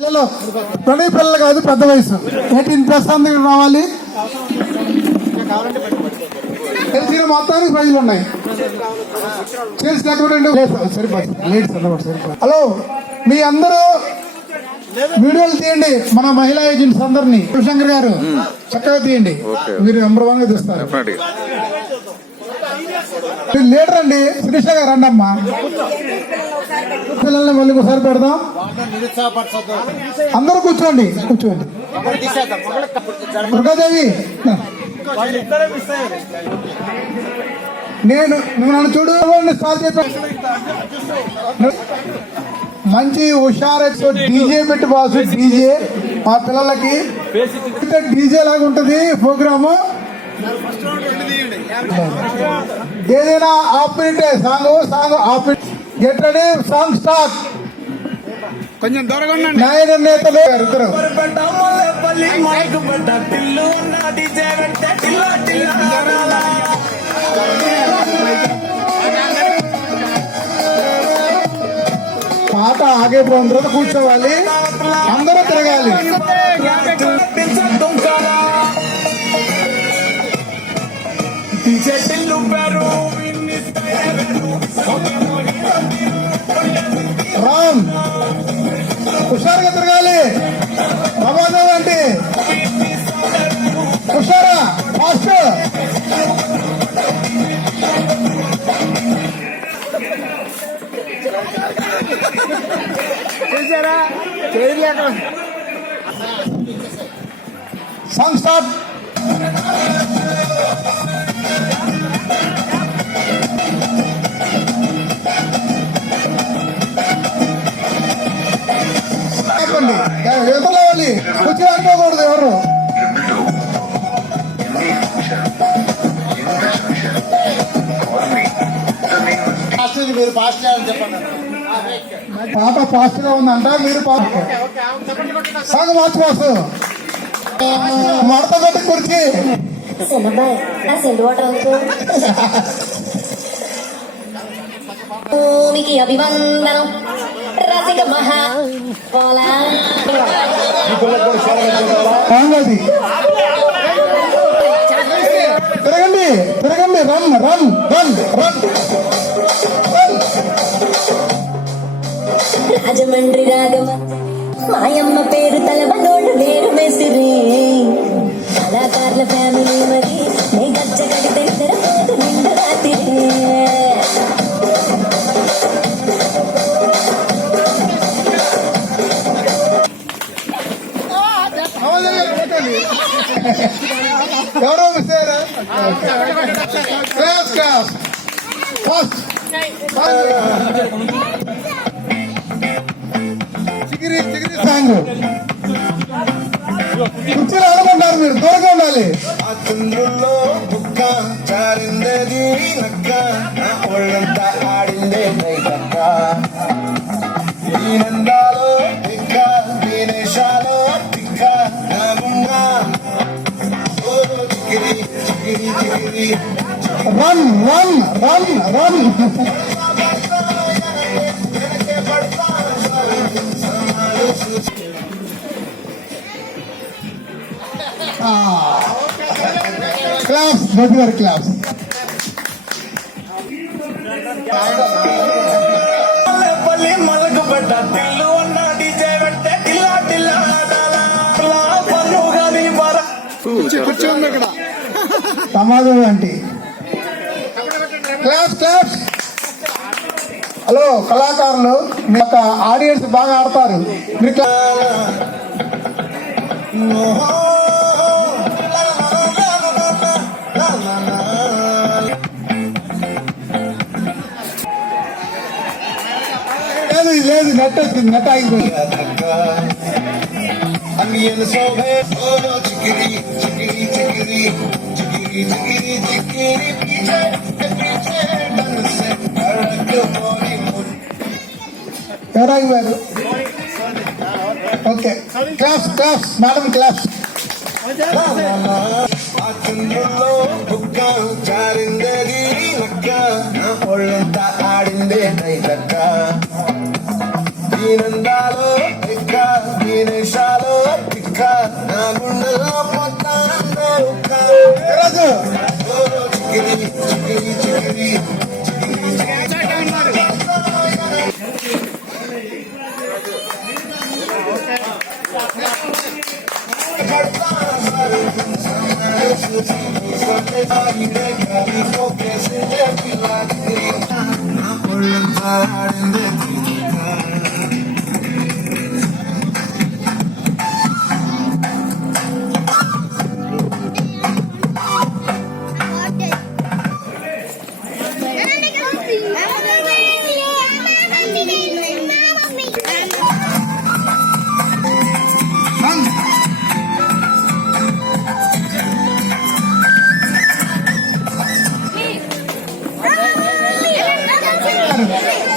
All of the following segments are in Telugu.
పిల్లలు 20 పిల్లలు కాదు, పెద్ద వయసు 18+ అందరికి రావాలి. తెలిసిన మొత్తానికి ప్రైజులు ఉన్నాయి. హలో, మీ అందరూ వీడియోలు తీయండి. మన మహిళా ఏజెంట్స్ అందరినీ శివశంకర్ గారు చక్కగా తీయండి. మీరు నెంబర్ 1 గా తీస్తారు. లీడర్ అండి శిరీష గారు రండి అమ్మా. పిల్లల్ని మళ్ళీ ఒకసారి పెడదాం. అందరూ కూర్చోండి. దుర్గాదేవి, నువ్వు నన్ను చూడు. స్టార్ట్ చెప్పాను. మంచి హుషారెక్స్ డీజే పెట్టి బాసు. డీజే మా పిల్లలకి డీజే లాగా ఉంటది ప్రోగ్రాము. ఏదైనా ఆపరేటే song operate. Get ready, song start. కొంచెం దూరంగా ఉండండి. నాయన నేతలు ఇద్దరు పాట ఆగేపోయిన తర్వాత కూర్చోవాలి. అందరూ తిరగాలి. రామ్ హుషారుగా తిరగాలి. ప్రమాదం అంటే హుషారా, ఫాస్ట్. Song start. ఎదురులేవాలి, వచ్చి అనుకోకూడదు ఎవరు. మీరు ఫాస్ట్ చేయాలని చెప్పండి. పాట ఫాస్ట్ గా ఉందంట. మీరు సాగు మార్చిపోసు మడత పెట్టి కుర్చీ. భూమికి అభివందనం. రసిక మహా తిరగండి తిరగండి. Run run run run. Rajahmundry రాగమ మాయమ్మ పేరు తలవనోళ్ళు లేరు మేసిరి. కళాకారుల ఫ్యామిలీ మరి నే గజ్జ కడితే తెరపోదు నిండు రాత్రి. గౌరవ క్లాస్ క్లాస్ ఫస్ట్. చిగిరి చిగిరి సాంగ్. కుర్చీలు అనుకుంటారు, మీరు దూరంగా ఉండాలి. ఆ చుండ్రుల్లో బుక్క చారిందేది నక్క, నా ఒళ్ళంతా ఆడిందే నైతక్క. ఈ నందాలో తిక్క, దీనేశాలో తిక్క, నా గుంగ చిగిరి చిగిరి చిగిరి. Run run run run. Class regular class. కూర్చోండి అక్కడ. సమాజం అంటే క్లాస్ క్లాస్. హలో కళాకారులు, మీ యొక్క ఆడియన్స్ బాగా ఆడతారు. మీరు లేదు నెట్ వచ్చింది. నెట్ ఆగిపోయింది. చికిరి చికిరి చికిరి చికిరి చికిరి చికిరి పీछे पीछे डर से धड़क मोरी मुझ. ఎవరు ఆగిపోయారు? Okay class class madam class. ఆ చుండ్రుల్లో బుక్క చారిందేది నక్క, నా ఒళ్ళంతా ఆడిందే నైతక్క. ఈ నందాలో చుక్క నీ నిషాలో తిక్క నా గుండెల్లో పోతానందే ఉక్క ఈరోజు చికిరి చికిరి చికిరి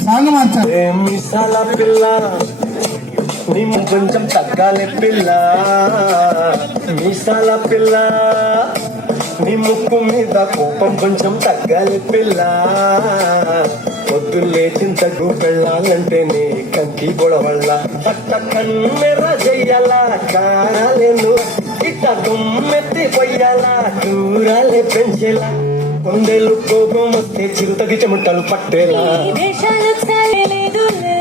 సాంగ్ మార్చారు. మిసాల పిల్ల నిమ్మ కొంచెం తగ్గాలి పిల్ల మీసాల పిల్ల నీ ముక్కు మీద కోపం కొంచెం తగ్గాలి పిల్ల పొద్దు లేచిన తగ్గు పెళ్ళాలంటే నీ కంకి గొడవల్ల పట్ట కన్నెర చెయ్యాల కారాలేను ఇట్ట దుమ్మెత్తి పొయ్యాల కూరాలే పెంచేలా కొందేలు కోపం వస్తే చిరుతకి చెమటలు పట్టేలా ఈ వేషాలు చాలేదులే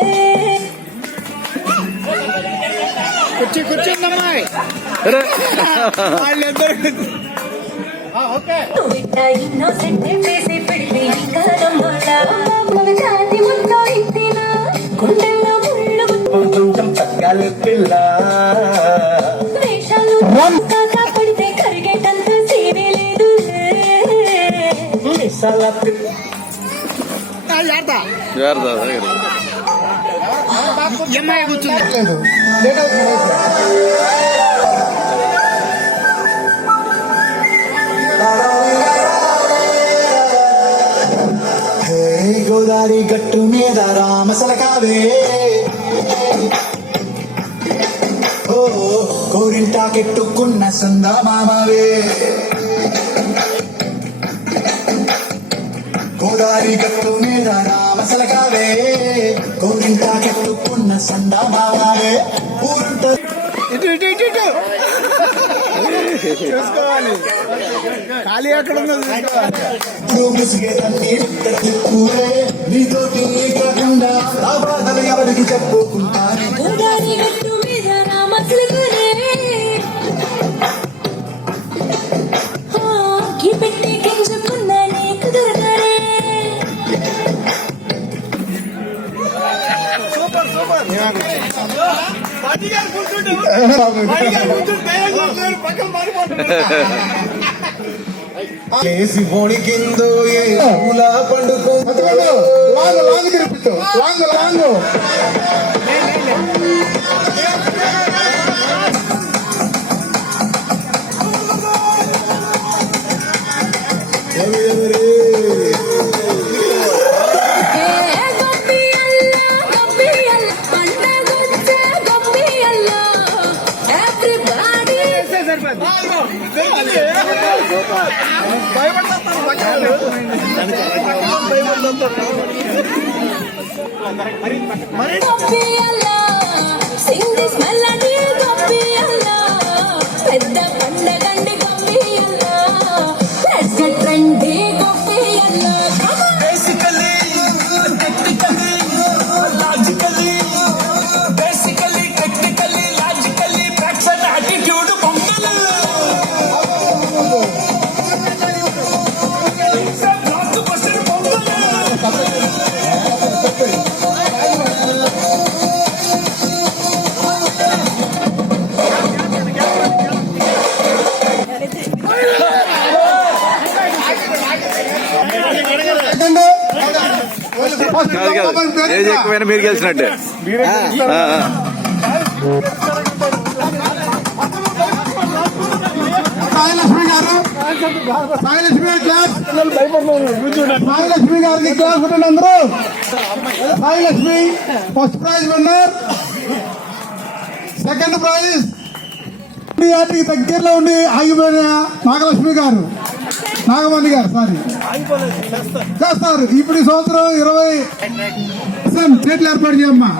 కూర్చుందమ్మాయి వాళ్ళిద్దరు నువ్వు ఇట్ట innocent చేసి పెట్టి ఈ కాలం వల్ల మన జాతి మొత్తం ఇంతేనా గుండెల్లో ముళ్ళు కొంచెం తగ్గాలి పిల్ల వేషాలు కాక పడితే కరిగేటంత సీనే లేదులే మిసాల పిల్ల అమ్మాయి కూర్చుంది లేదు లేట్ అవుతుంది. హే గోదావరి గట్టు మీద రామసలకావే ఓ కోరింటాకెట్టుకున్న సందా మామవే గోదావరి గట్టు మీద రామసలకావే కోరింటాకెట్టుకున్న సందా మామవే ఊరుంట ఇటు ఇటు ఇటు ఇటు చూసుకోవాలి ఖాళీ ఎక్కడ ఉందో చూసుకోవాలి. ముసిగే తన్ని తిప్పురే నీతోటి కాకుండా నా బాధలు ఎవరికి చెప్పుకుంటారు గోదావరి గట్టు మీద రామచిలుకనే ఈ పెట్టి గింజుకున్న నీకు దొరకరే కేసి పొడికిందో ఏ పూల పండుకుందో లాంగ్ లాంగ్ తిరిపిస్తూ లాంగ్ లాంగ్ పెద్ద పండగండి గొప్పియల్లా లెట్స్ గెట్ ట్రెండీ గొప్పియల్లా basically technically logically basically technically logically facts and attitude Pongal blockbuster Pongal age ఎక్కువైనా మీరు గెలిచినట్టే. సాయిలక్ష్మి గారు సాయిలక్ష్మి గారు క్లాస్ సాయిలక్ష్మి గారికి క్లాస్ ఉండండి అందరూ. Sai Lakshmi first prize winner. Second prize ఆటికి దగ్గరలో ఉండి ఆగిపోయిన నాగలక్ష్మి గారు నాగమణి గారు చేస్తారు. ఇప్పుడు ఈ సంవత్సరం 20 సీట్లు ఏర్పాటు చేయమ్మా.